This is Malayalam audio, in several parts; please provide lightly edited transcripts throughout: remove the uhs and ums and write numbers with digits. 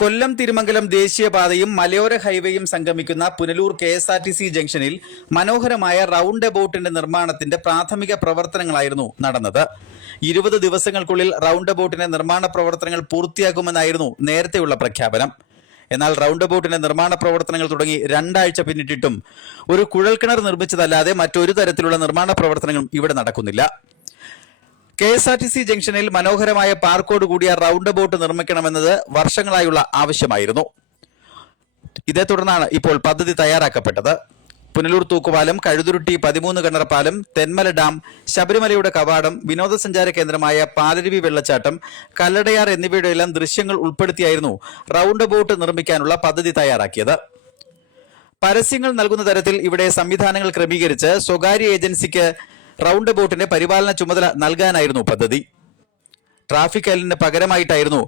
കൊല്ലം തിരുമംഗലം ദേശീയപാതയും മലയോര ഹൈവേയും സംഗമിക്കുന്ന പുനലൂർ KSRTC ജംഗ്ഷനിൽ മനോഹരമായ റൗണ്ട് എബൌട്ടിന്റെ നിർമ്മാണത്തിന്റെ പ്രാഥമിക പ്രവർത്തനങ്ങളായിരുന്നു നടന്നത്. 20 ദിവസങ്ങൾക്കുള്ളിൽ റൗണ്ട് എബൌട്ടിന്റെ നിർമ്മാണ പ്രവർത്തനങ്ങൾ പൂർത്തിയാക്കുമെന്നായിരുന്നു നേരത്തെയുള്ള പ്രഖ്യാപനം. എന്നാൽ റൗണ്ട് എബൌട്ടിന്റെ നിർമ്മാണ പ്രവർത്തനങ്ങൾ തുടങ്ങി 2 ആഴ്ച പിന്നിട്ടിട്ടും ഒരു കുഴൽക്കിണർ നിർമ്മിച്ചതല്ലാതെ മറ്റൊരു തരത്തിലുള്ള നിർമ്മാണ പ്രവർത്തനങ്ങളും ഇവിടെ നടക്കുന്നില്ല. KSRTC ജംഗ്ഷനിൽ മനോഹരമായ പാർക്കോട് കൂടിയ റൗണ്ട് എബൌട്ട് നിർമ്മിക്കണമെന്നത് വർഷങ്ങളായുള്ള ആവശ്യമായിരുന്നു. ഇതേ തുടർന്നാണ് ഇപ്പോൾ പദ്ധതി തയ്യാറാക്കപ്പെട്ടത്. പുനലൂർ തൂക്കുപാലം, കഴുതുരുട്ടി 13 കിണർ പാലം, തെന്മല ഡാം, ശബരിമലയുടെ കവാടം, വിനോദസഞ്ചാര കേന്ദ്രമായ പാലരുവി വെള്ളച്ചാട്ടം, കല്ലടയാർ എന്നിവയുടെ എല്ലാം ദൃശ്യങ്ങൾ ഉൾപ്പെടുത്തിയായിരുന്നു റൗണ്ട് എബൌട്ട് നിർമ്മിക്കാനുള്ള പദ്ധതി തയ്യാറാക്കിയത്. പരസ്യങ്ങൾ നൽകുന്ന തരത്തിൽ ഇവിടെ സംവിധാനങ്ങൾ ക്രമീകരിച്ച് സ്വകാര്യ ഏജൻസിക്ക് റൗണ്ട് എബൌട്ടിന്റെ പരിപാലന ചുമതല നൽകാനായിരുന്നു പദ്ധതി. ട്രാഫിക് ഐലൻഡിന് പകരമായിട്ടായിരുന്നു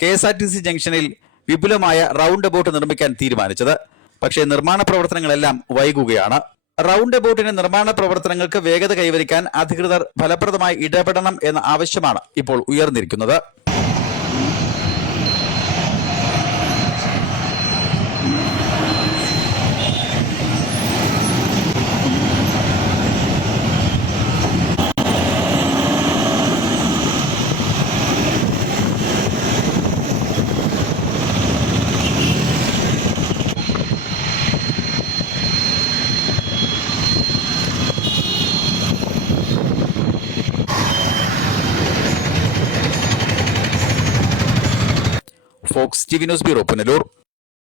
KSRTC ജംഗ്ഷനിൽ വിപുലമായ റൗണ്ട് എബൌട്ട് നിർമ്മിക്കാൻ തീരുമാനിച്ചത്. പക്ഷേ നിർമ്മാണ പ്രവർത്തനങ്ങളെല്ലാം വൈകുകയാണ്. റൗണ്ട് എബൌട്ടിന്റെ നിർമ്മാണ പ്രവർത്തനങ്ങൾക്ക് വേഗത കൈവരിക്കാൻ അധികൃതർ ഫലപ്രദമായി ഇടപെടണം എന്ന ആവശ്യമാണ് ഇപ്പോൾ ഉയർന്നിരിക്കുന്നത്. Fox TV news bureau, Punalur.